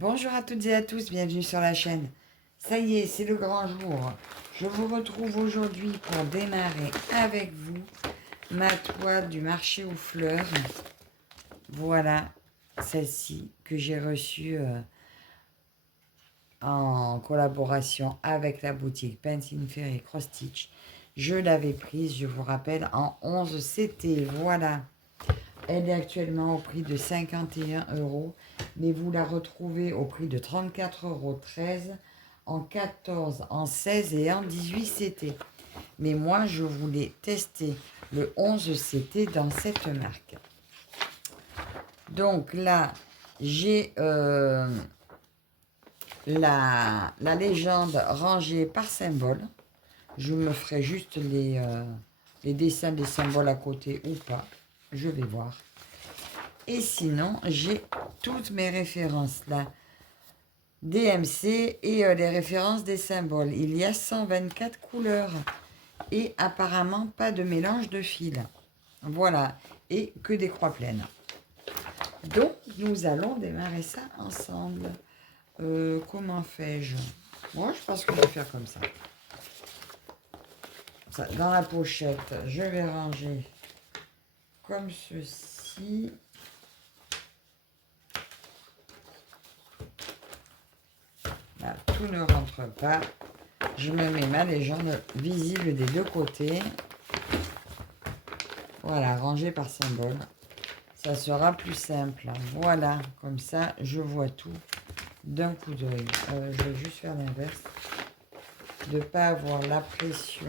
Bonjour à toutes et à tous, bienvenue sur la chaîne. Ça y est, c'est le grand jour. Je vous retrouve aujourd'hui pour démarrer avec vous ma toile du marché aux fleurs. Voilà, celle-ci que j'ai reçue en collaboration avec la boutique Painting Ferry Cross Stitch. Je l'avais prise, je vous rappelle, en 11 CT. Voilà. Elle est actuellement au prix de 51 €, mais vous la retrouvez au prix de 34,13 € en 14, en 16 et en 18 CT. Mais moi, je voulais tester le 11 CT dans cette marque. Donc là, j'ai la légende rangée par symbole. Je me ferai juste les dessins des symboles à côté ou pas. Je vais voir. Et sinon, j'ai toutes mes références là. DMC et les références des symboles. Il y a 124 couleurs. Et apparemment, pas de mélange de fils. Voilà. Et que des croix pleines. Donc, nous allons démarrer ça ensemble. Comment fais-je? Moi, je pense que je vais faire comme ça. Dans la pochette, je vais ranger comme ceci. Là, tout ne rentre pas. Je me mets ma légende visible des deux côtés. Voilà, rangée par symbole. Ça sera plus simple. Voilà, comme ça, je vois tout d'un coup d'œil. Je vais juste faire l'inverse. De ne pas avoir la pression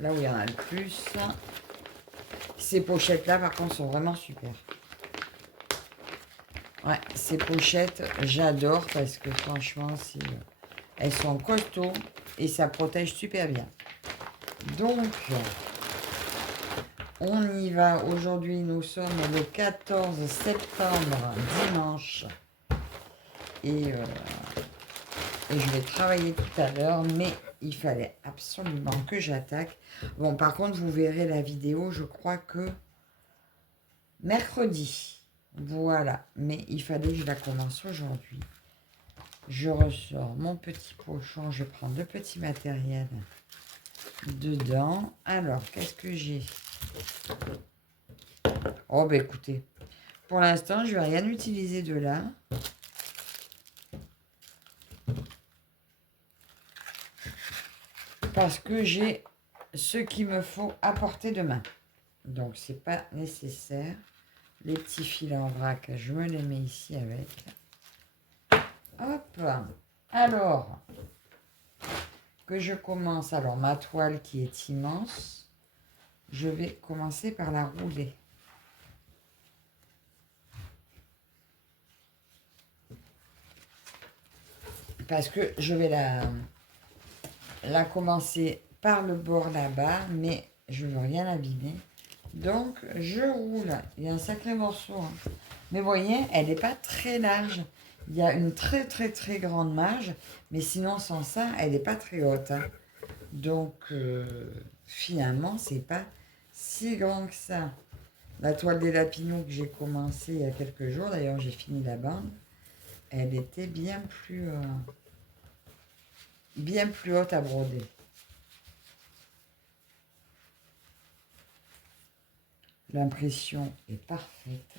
là où il y en a le plus. Ces pochettes-là, par contre, sont vraiment super. Ouais, ces pochettes, j'adore parce que franchement, elles sont costauds et ça protège super bien. Donc, on y va. Aujourd'hui, nous sommes le 14 septembre, dimanche. Et je vais travailler tout à l'heure, mais il fallait absolument que j'attaque. Bon, par contre, vous verrez la vidéo, je crois que mercredi. Voilà, mais il fallait que je la commence aujourd'hui. Je ressors mon petit pochon, je prends le petit matériel dedans. Alors, qu'est-ce que j'ai? Oh, ben écoutez, pour l'instant, je ne vais rien utiliser de là. Parce que j'ai ce qu'il me faut à portée de main. Donc, c'est pas nécessaire. Les petits fils en vrac, je me les mets ici avec. Hop. Alors, que je commence. Alors, ma toile qui est immense, je vais commencer par la rouler. Parce que je vais la commencer par le bord là-bas, mais je ne veux rien abîmer. Donc, je roule. Il y a un sacré morceau. Hein. Mais vous voyez, elle n'est pas très large. Il y a une très, très, très grande marge. Mais sinon, sans ça, elle n'est pas très haute. Hein. Donc, finalement, c'est pas si grand que ça. La toile des Lapinous que j'ai commencé il y a quelques jours, d'ailleurs, j'ai fini la bande. Elle était bien plus haute à broder. L'impression est parfaite.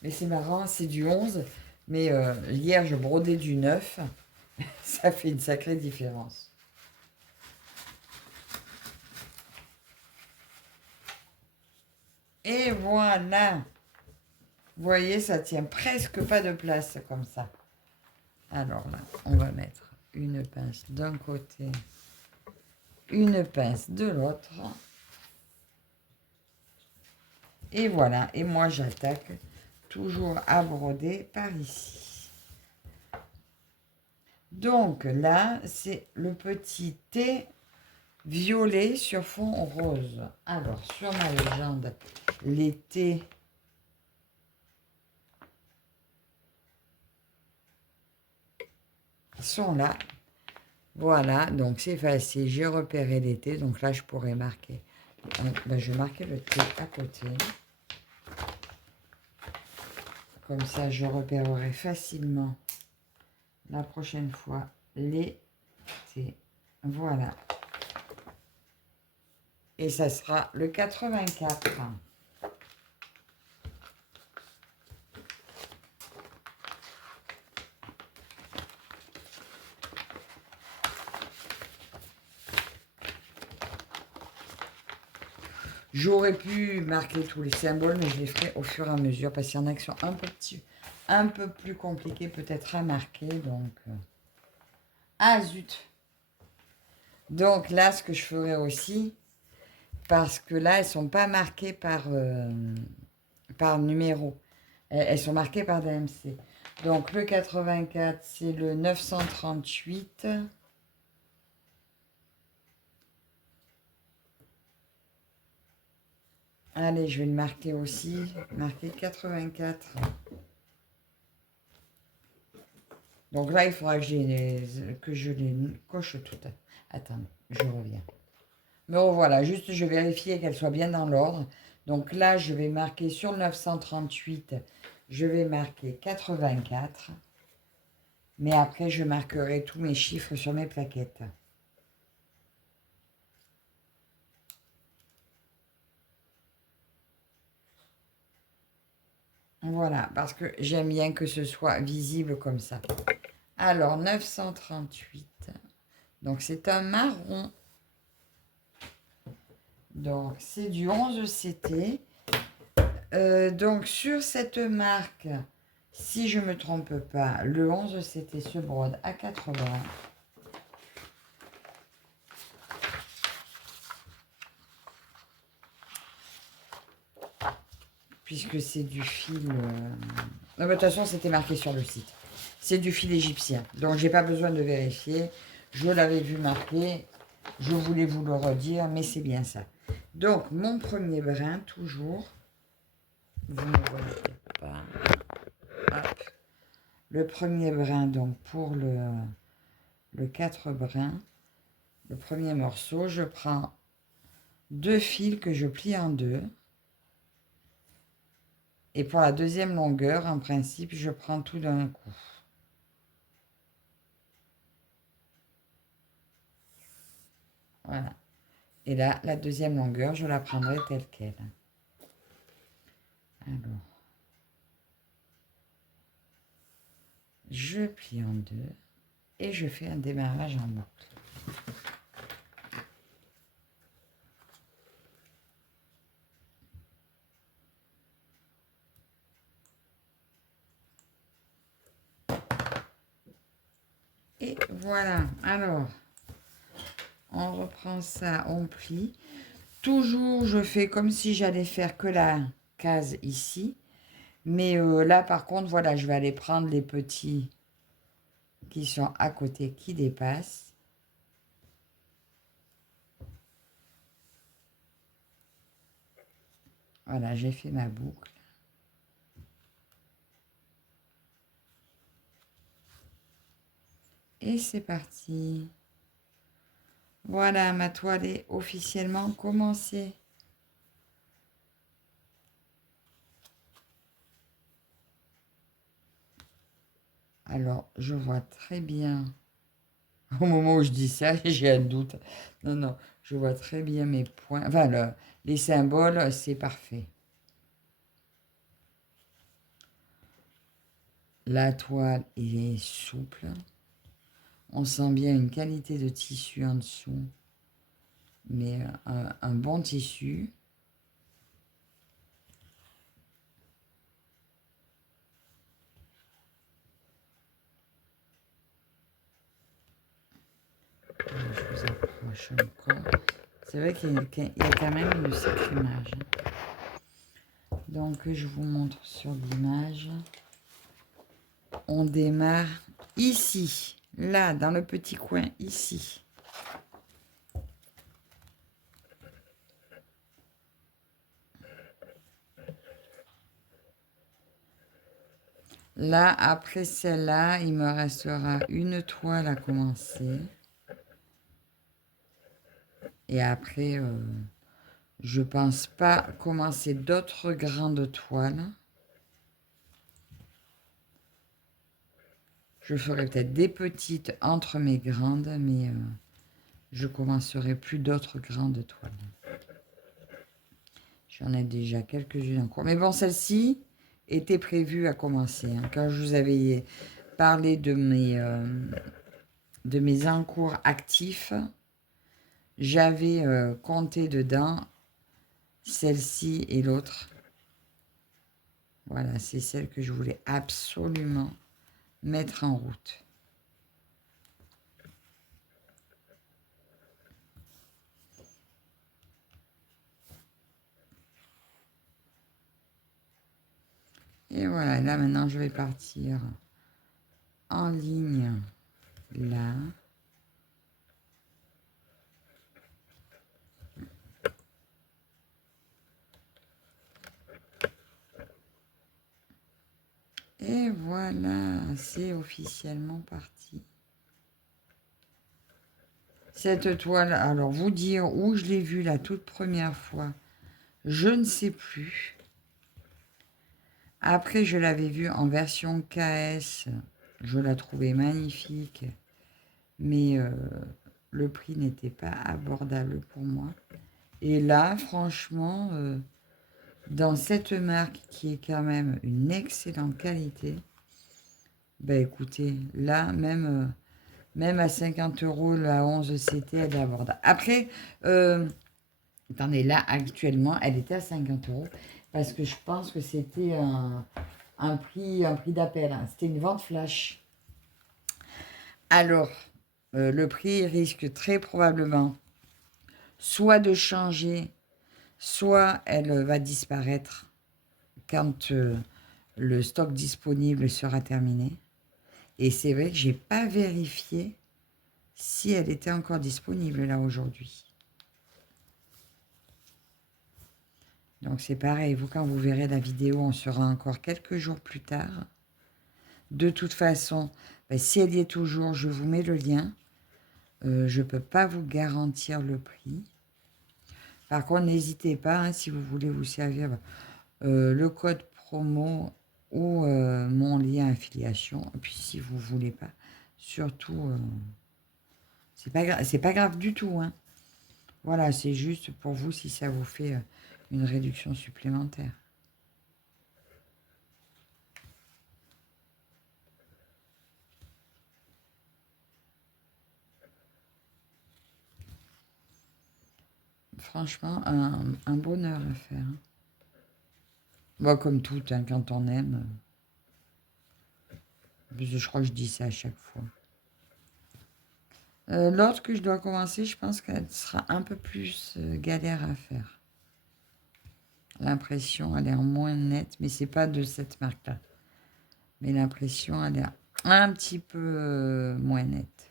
Mais c'est marrant, c'est du 11. Mais hier, je brodais du 9. Ça fait une sacrée différence. Et voilà. Vous voyez, ça tient presque pas de place comme ça. Alors là, on va mettre une pince d'un côté, une pince de l'autre. Et voilà. Et moi, j'attaque toujours à broder par ici. Donc là, c'est le petit T violet sur fond rose. Alors, sur ma légende, les T sont là. Voilà, donc c'est facile. J'ai repéré les T, donc là, je pourrais marquer. Ben, je vais marquer le T à côté. Comme ça, je repérerai facilement la prochaine fois les T. Voilà. Et ça sera le 84. J'aurais pu marquer tous les symboles, mais je les ferai au fur et à mesure, parce qu'il y en a qui sont un peu plus compliqués peut-être à marquer. Donc, ah zut! Donc là, ce que je ferai aussi, parce que là, elles ne sont pas marquées par numéro. Elles sont marquées par DMC. Donc le 84, c'est le 938. Allez, je vais le marquer aussi. Marquer 84. Donc là, il faudra que je les coche toutes. Attends, je reviens. Mais bon, voilà, juste je vérifie qu'elles soient bien dans l'ordre. Donc là, je vais marquer sur le 938, je vais marquer 84. Mais après, je marquerai tous mes chiffres sur mes plaquettes. Voilà, parce que j'aime bien que ce soit visible comme ça. Alors, 938. Donc, c'est un marron. Donc, c'est du 11 CT. Donc, sur cette marque, si je ne me trompe pas, le 11 CT se brode à 80. Puisque c'est du fil... Non, de toute façon, c'était marqué sur le site. C'est du fil égyptien. Donc, j'ai pas besoin de vérifier. Je l'avais vu marqué. Je voulais vous le redire, mais c'est bien ça. Donc, mon premier brin, toujours. Vous ne voyez pas. Hop. Le premier brin, donc, pour le 4 brins. Le premier morceau, je prends 2 fils que je plie en 2. Et pour la deuxième longueur, en principe, je prends tout d'un coup. Voilà. Et là, la deuxième longueur, je la prendrai telle qu'elle. Alors, je plie en 2 et je fais un démarrage en boucle. Et voilà. Alors, on reprend ça, on plie. Toujours, je fais comme si j'allais faire que la case ici. Mais là, par contre, voilà, je vais aller prendre les petits qui sont à côté, qui dépassent. Voilà, j'ai fait ma boucle. Et c'est parti. Voilà, ma toile est officiellement commencée. Alors, je vois très bien, au moment où je dis ça, j'ai un doute. Non, non, je vois très bien mes points. Enfin, les symboles, c'est parfait. La toile est souple. On sent bien une qualité de tissu en dessous, mais un bon tissu. Je vous approche encore. C'est vrai qu'il y a quand même une sacrée image. Donc, je vous montre sur l'image. On démarre ici, là, dans le petit coin, ici. Là, après celle-là, il me restera une toile à commencer. Et après, je pense pas commencer d'autres grandes toiles. Je ferai peut-être des petites entre mes grandes, mais je commencerai plus d'autres grandes toiles. J'en ai déjà quelques-unes en cours. Mais bon, celle-ci était prévue à commencer. Hein. Quand je vous avais parlé de mes encours actifs, j'avais compté dedans celle-ci et l'autre. Voilà, c'est celle que je voulais absolument mettre en route. Et voilà, là maintenant je vais partir en ligne là. Et voilà, c'est officiellement parti. Cette toile, alors vous dire où je l'ai vue la toute première fois, je ne sais plus. Après, je l'avais vue en version KS, je la trouvais magnifique, mais le prix n'était pas abordable pour moi. Et là, franchement, dans cette marque qui est quand même une excellente qualité, ben écoutez, là, même à 50 € la 11 CT, elle est abordable. Après, attendez, là, actuellement, elle était à 50 € parce que je pense que c'était un prix d'appel. Hein. C'était une vente flash. Alors, le prix risque très probablement soit de changer, soit elle va disparaître quand le stock disponible sera terminé. Et c'est vrai que je n'ai pas vérifié si elle était encore disponible là aujourd'hui. Donc c'est pareil, vous quand vous verrez la vidéo, on sera encore quelques jours plus tard. De toute façon, ben, si elle y est toujours, je vous mets le lien. Je ne peux pas vous garantir le prix. Par contre, n'hésitez pas, hein, si vous voulez vous servir le code promo ou mon lien affiliation. Et puis si vous ne voulez pas, surtout, c'est pas grave du tout. Hein. Voilà, c'est juste pour vous si ça vous fait une réduction supplémentaire. Franchement, un bonheur à faire. Hein. Bon, comme tout, hein, quand on aime. Je crois que je dis ça à chaque fois. L'autre que je dois commencer, je pense qu'elle sera un peu plus galère à faire. L'impression a l'air moins nette, mais c'est pas de cette marque-là. Mais l'impression a l'air un petit peu moins nette.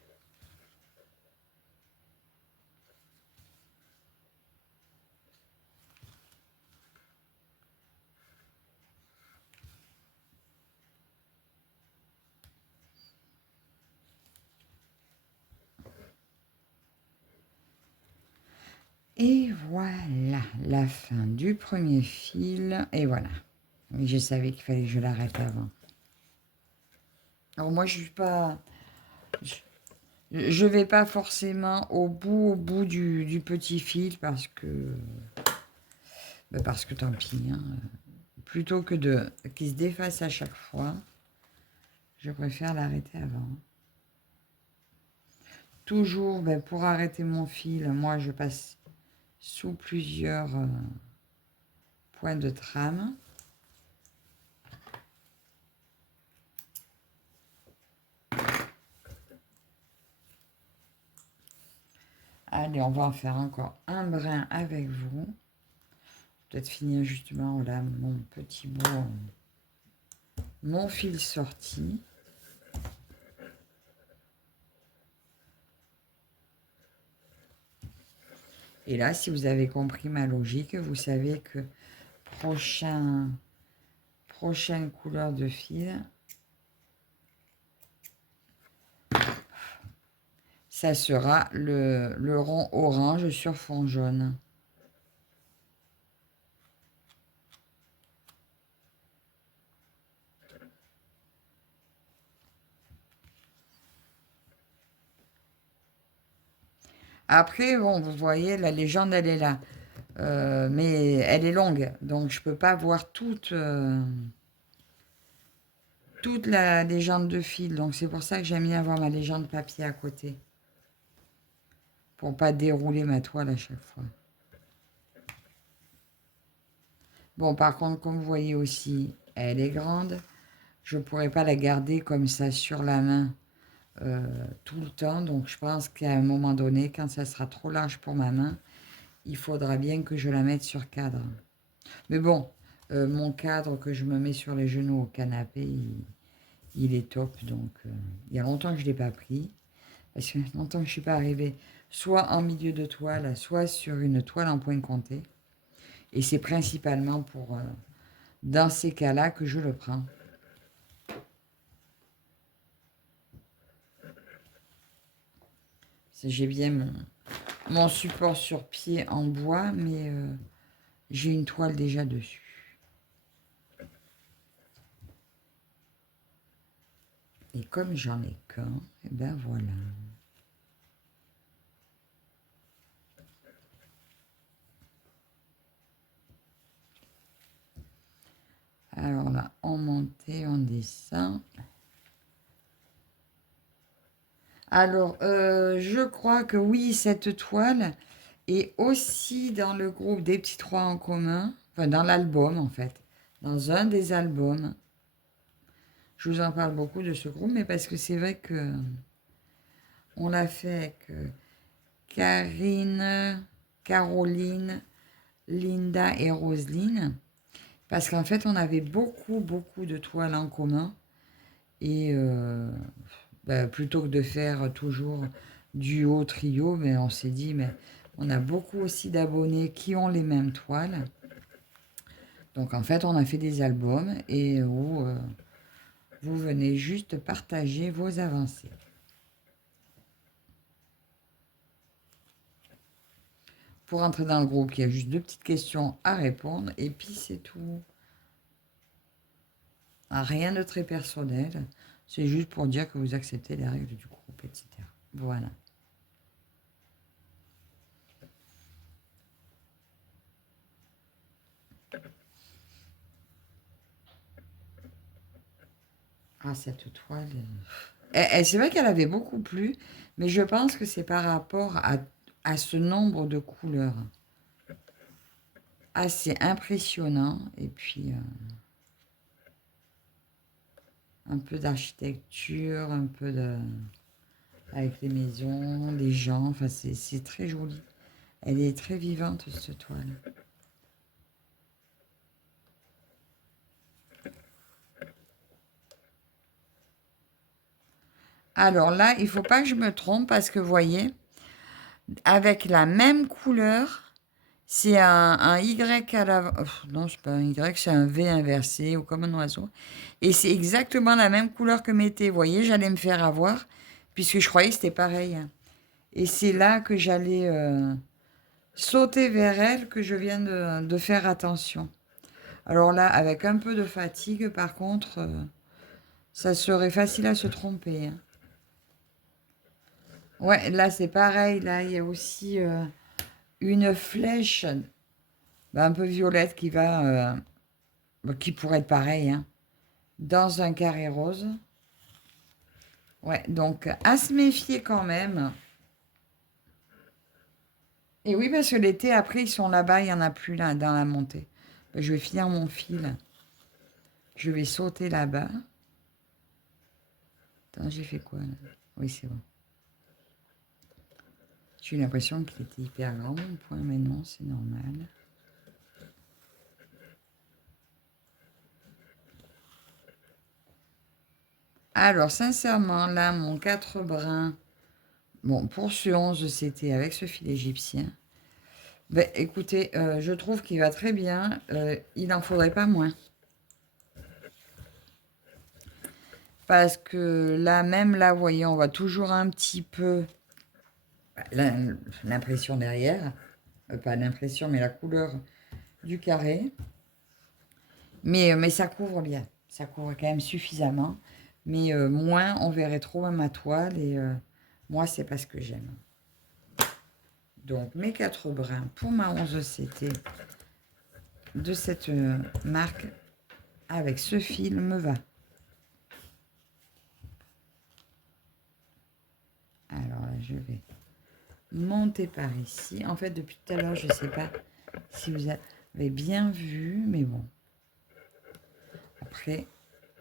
Et voilà, la fin du premier fil. Et voilà. Je savais qu'il fallait que je l'arrête avant. Alors moi, je suis pas... Je vais pas forcément au bout du petit fil parce que... parce que tant pis. Hein. Plutôt que qu'il se défasse à chaque fois, je préfère l'arrêter avant. Toujours, pour arrêter mon fil, moi, je passe sous plusieurs points de trame. Allez, on va en faire encore un brin avec vous. Peut-être finir justement là mon petit bout, mon fil sorti. Et là, si vous avez compris ma logique, vous savez que prochaine couleur de fil, ça sera le rond orange sur fond jaune. Après, bon, vous voyez, la légende, elle est là. Mais elle est longue, donc je peux pas voir toute la légende de fil. Donc c'est pour ça que j'aime bien avoir ma légende papier à côté. Pour pas dérouler ma toile à chaque fois. Bon, par contre, comme vous voyez aussi, elle est grande. Je ne pourrais pas la garder comme ça sur la main tout le temps. Donc je pense qu'à un moment donné, quand ça sera trop large pour ma main, il faudra bien que je la mette sur cadre. Mais bon, mon cadre que je me mets sur les genoux au canapé, il est top. Donc il y a longtemps que je ne l'ai pas pris. Parce que longtemps que je ne suis pas arrivée soit en milieu de toile, soit sur une toile en point compté. Et c'est principalement pour dans ces cas-là que je le prends. J'ai bien mon support sur pied en bois, mais j'ai une toile déjà dessus. Et comme j'en ai qu'un, et ben voilà. Alors là, on montait, on descend. Alors, je crois que oui, cette toile est aussi dans le groupe des petits trois en commun, enfin dans l'album en fait, dans un des albums. Je vous en parle beaucoup de ce groupe, mais parce que c'est vrai que on l'a fait avec Karine, Caroline, Linda et Roselyne, parce qu'en fait, on avait beaucoup, beaucoup de toiles en commun. Et plutôt que de faire toujours duo, trio, mais on s'est dit, mais on a beaucoup aussi d'abonnés qui ont les mêmes toiles. Donc en fait, on a fait des albums et où vous venez juste partager vos avancées. Pour entrer dans le groupe, il y a juste 2 petites questions à répondre et puis c'est tout. Rien de très personnel, c'est juste pour dire que vous acceptez les règles du groupe, etc. Voilà. Ah, cette toile. C'est vrai qu'elle avait beaucoup plu, mais je pense que c'est par rapport à ce nombre de couleurs. Assez impressionnant. Et puis, un peu d'architecture, un peu de... avec les maisons, les gens. Enfin, c'est très joli. Elle est très vivante, cette toile. Alors là, il ne faut pas que je me trompe parce que, vous voyez, avec la même couleur, c'est un Y à la... non, c'est pas un Y, c'est un V inversé ou comme un oiseau. Et c'est exactement la même couleur que mes thés. Vous voyez, j'allais me faire avoir puisque je croyais que c'était pareil. Et c'est là que j'allais sauter vers elle que je viens de faire attention. Alors là, avec un peu de fatigue, par contre, ça serait facile à se tromper. Ouais, là c'est pareil. Là, il y a aussi une flèche un peu violette qui pourrait être pareil, hein, dans un carré rose. Ouais, donc à se méfier quand même. Et oui, parce que l'été, après, ils sont là-bas, il n'y en a plus là, dans la montée. Je vais finir mon fil. Je vais sauter là-bas. Attends, j'ai fait quoi là? Oui, c'est bon. J'ai eu l'impression qu'il était hyper grand mon point, mais non, c'est normal. Alors, sincèrement, là, mon 4 brins, bon, pour ce 11, c'était avec ce fil égyptien. Ben, écoutez, je trouve qu'il va très bien. Il n'en faudrait pas moins. Parce que là, même là, vous voyez, on voit toujours un petit peu l'impression derrière. Pas l'impression, mais la couleur du carré. Mais ça couvre bien. Ça couvre quand même suffisamment. Mais moins, on verrait trop ma toile. Et moi, c'est pas ce que j'aime. Donc, mes 4 brins pour ma 11 CT de cette marque avec ce fil me va. Alors là, je vais monter par ici. En fait, depuis tout à l'heure, je ne sais pas si vous avez bien vu, mais bon. Après,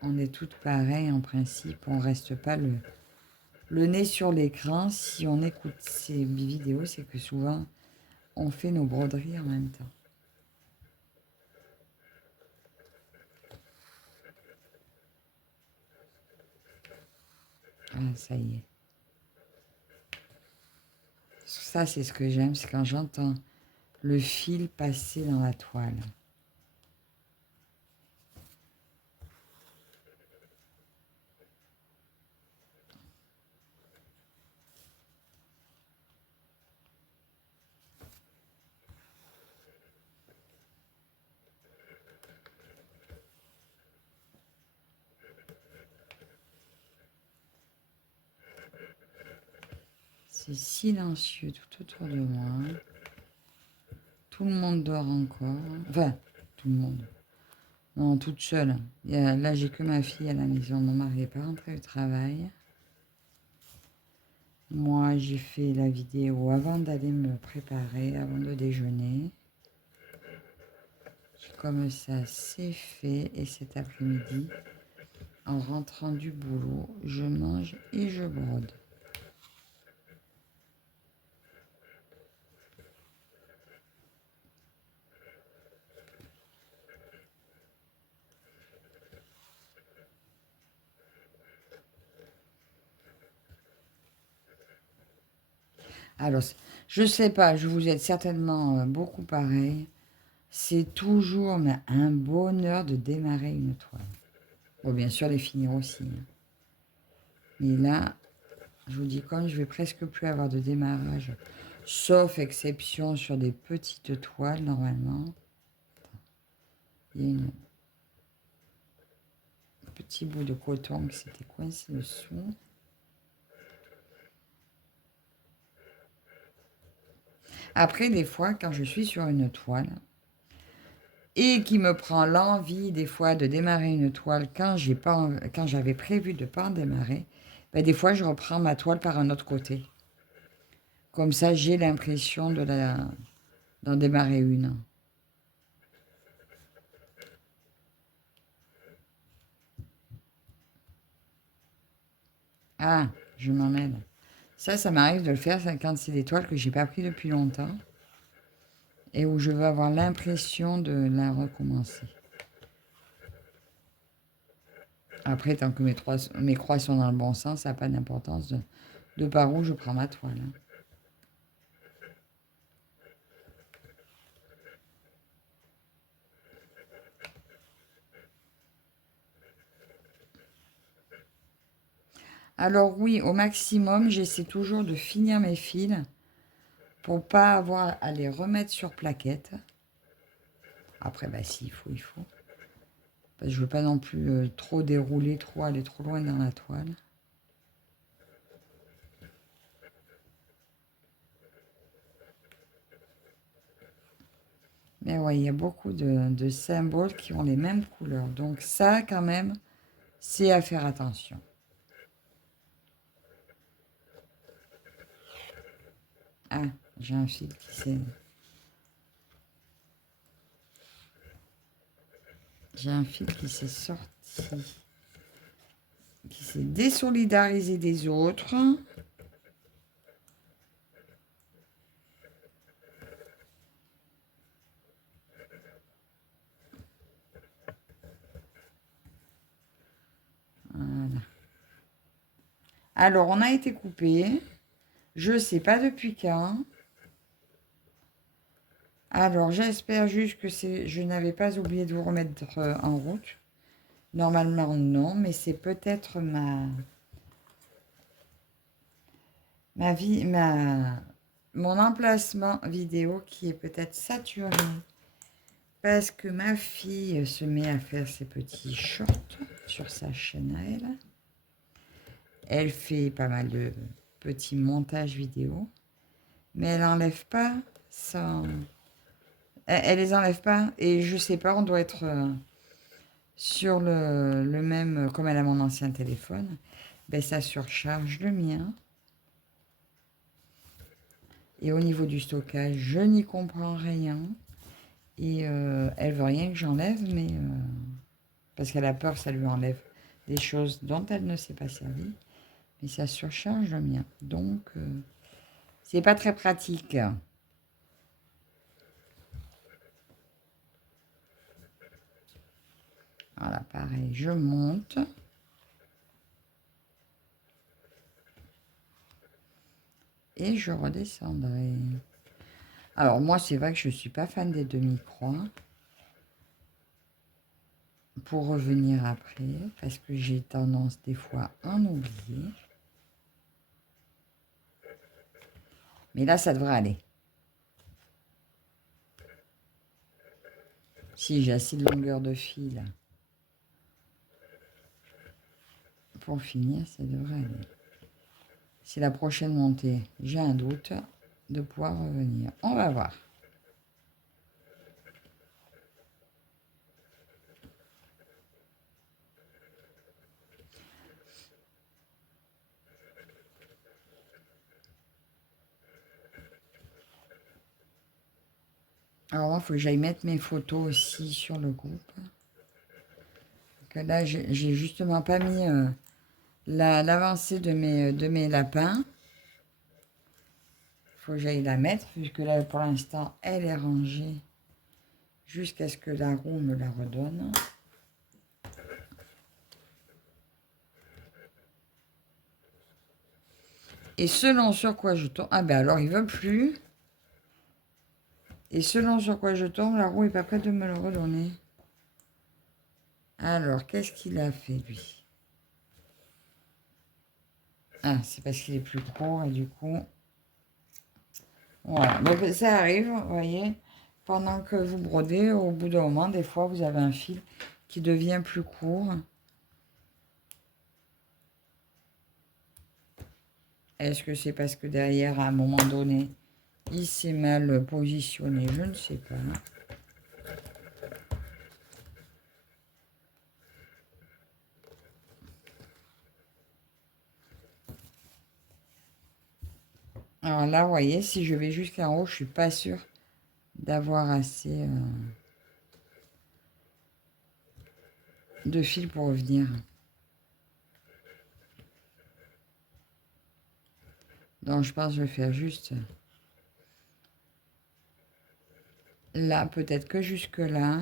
on est toutes pareilles en principe. On ne reste pas le nez sur l'écran. Si on écoute ces vidéos, c'est que souvent, on fait nos broderies en même temps. Ah, ça y est. Ça, c'est ce que j'aime, c'est quand j'entends le fil passer dans la toile. C'est silencieux tout autour de moi. Tout le monde dort encore. Enfin, tout le monde. Non, toute seule. Là, j'ai que ma fille à la maison. Mon mari n'est pas rentré au travail. Moi, j'ai fait la vidéo avant d'aller me préparer, avant de déjeuner. Comme ça, c'est fait. Et cet après-midi, en rentrant du boulot, je mange et je brode. Alors, je sais pas, je vous êtes certainement beaucoup pareil. C'est toujours mais un bonheur de démarrer une toile. Bon, bien sûr, les finir aussi. Hein. Mais là, je vous dis, comme je vais presque plus avoir de démarrage, sauf exception sur des petites toiles, normalement. Il y a un petit bout de coton qui s'était coincé dessous. Après, des fois, quand je suis sur une toile, et qui me prend l'envie des fois de démarrer une toile quand j'avais prévu de ne pas en démarrer, ben des fois je reprends ma toile par un autre côté. Comme ça, j'ai l'impression d'en démarrer une. Ah, je m'en mêle. Ça m'arrive de le faire quand c'est des toiles que j'ai pas pris depuis longtemps et où je veux avoir l'impression de la recommencer. Après, tant que mes croix sont dans le bon sens, ça n'a pas d'importance de par où je prends ma toile. Hein. Alors oui, au maximum, j'essaie toujours de finir mes fils pour pas avoir à les remettre sur plaquette. Après, bah s'il faut, il faut. Parce que je veux pas non plus trop dérouler, aller trop loin dans la toile. Mais ouais, il y a beaucoup de symboles qui ont les mêmes couleurs. Donc ça, quand même, c'est à faire attention. Ah, j'ai un fil qui s'est... J'ai un fil qui s'est sorti. Qui s'est désolidarisé des autres. Voilà. Alors, on a été coupé. Je ne sais pas depuis quand. Alors, j'espère juste que je n'avais pas oublié de vous remettre en route. Normalement, non, mais c'est peut-être mon emplacement vidéo qui est peut-être saturé. Parce que ma fille se met à faire ses petits shorts sur sa chaîne à elle. Elle fait pas mal de petits montages vidéo. mais elle enlève pas ça. Elle les enlève pas. Et je sais pas, on doit être sur le même, comme elle a mon ancien téléphone. Ben, ça surcharge le mien. Et au niveau du stockage, je n'y comprends rien. Et elle veut rien que j'enlève, mais parce qu'elle a peur que ça lui enlève des choses dont elle ne s'est pas servie. Mais ça surcharge le mien. Donc, c'est pas très pratique. Voilà, pareil, je monte. Et je redescendrai. Alors, moi, c'est vrai que je ne suis pas fan des demi-croix. Pour revenir après, parce que j'ai tendance des fois à en oublier. Mais là, ça devrait aller. Si j'ai assez de longueur de fil pour finir, ça devrait aller. C'est la prochaine montée. J'ai un doute de pouvoir revenir. On va voir. Alors moi, il faut que j'aille mettre mes photos aussi sur le groupe. Que là, j'ai justement pas mis l'avancée de mes lapins. Il faut que j'aille la mettre, puisque là, pour l'instant, elle est rangée jusqu'à ce que la roue me la redonne. Et selon sur quoi je tombe... Ah ben alors, il ne veut plus. Et selon sur quoi je tombe, la roue n'est pas prête de me le redonner. Alors, qu'est-ce qu'il a fait, lui? Ah, c'est parce qu'il est plus court et du coup... Voilà, donc ça arrive, vous voyez. Pendant que vous brodez, au bout d'un moment, des fois, vous avez un fil qui devient plus court. Est-ce que c'est parce que derrière, à un moment donné, il s'est mal positionné? Je ne sais pas. Alors là, vous voyez, si je vais jusqu'en haut, je suis pas sûre d'avoir assez de fil pour revenir. Donc, je pense que je vais faire juste là, peut-être que jusque là.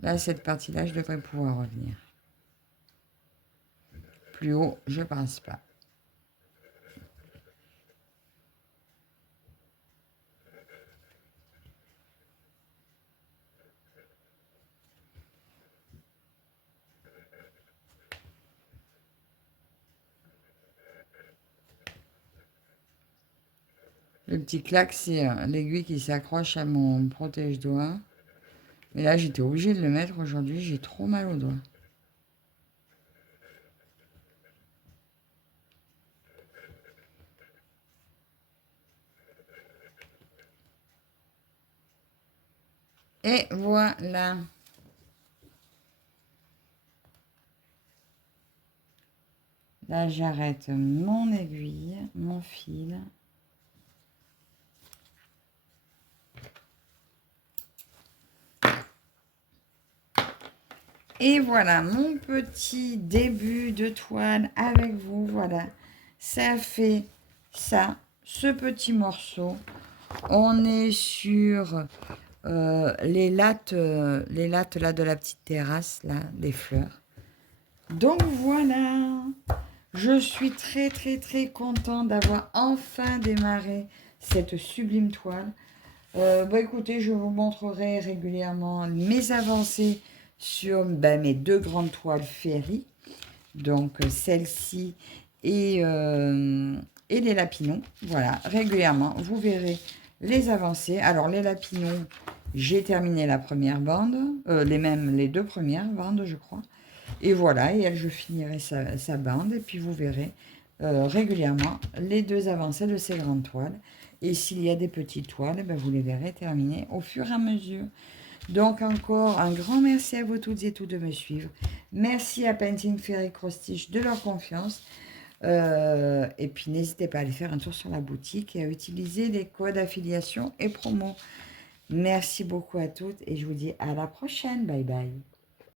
Là, cette partie-là, je devrais pouvoir revenir. Plus haut, je pense pas. Le petit claque, c'est l'aiguille qui s'accroche à mon protège-doigt. Mais là, j'étais obligée de le mettre aujourd'hui. J'ai trop mal au doigt. Et voilà. Là, j'arrête mon aiguille, mon fil. Et voilà, mon petit début de toile avec vous. Voilà, ça fait ça, ce petit morceau. On est sur les lattes là de la petite terrasse, là, des fleurs. Donc voilà, je suis très très très contente d'avoir enfin démarré cette sublime toile. Écoutez, je vous montrerai régulièrement mes avancées sur mes deux grandes toiles Ferry, donc celle-ci et les lapinons. Voilà, régulièrement, vous verrez les avancées. Alors, les lapinons, j'ai terminé la première bande, les deux premières bandes, je crois. Et voilà, et elle, je finirai sa bande, et puis vous verrez régulièrement les 2 avancées de ces grandes toiles. Et s'il y a des petites toiles, ben, vous les verrez terminer au fur et à mesure. Donc encore un grand merci à vous toutes et tous de me suivre. Merci à Painting Fairy Cross Stitch de leur confiance. Et puis n'hésitez pas à aller faire un tour sur la boutique et à utiliser les codes affiliation et promo. Merci beaucoup à toutes et je vous dis à la prochaine. Bye bye.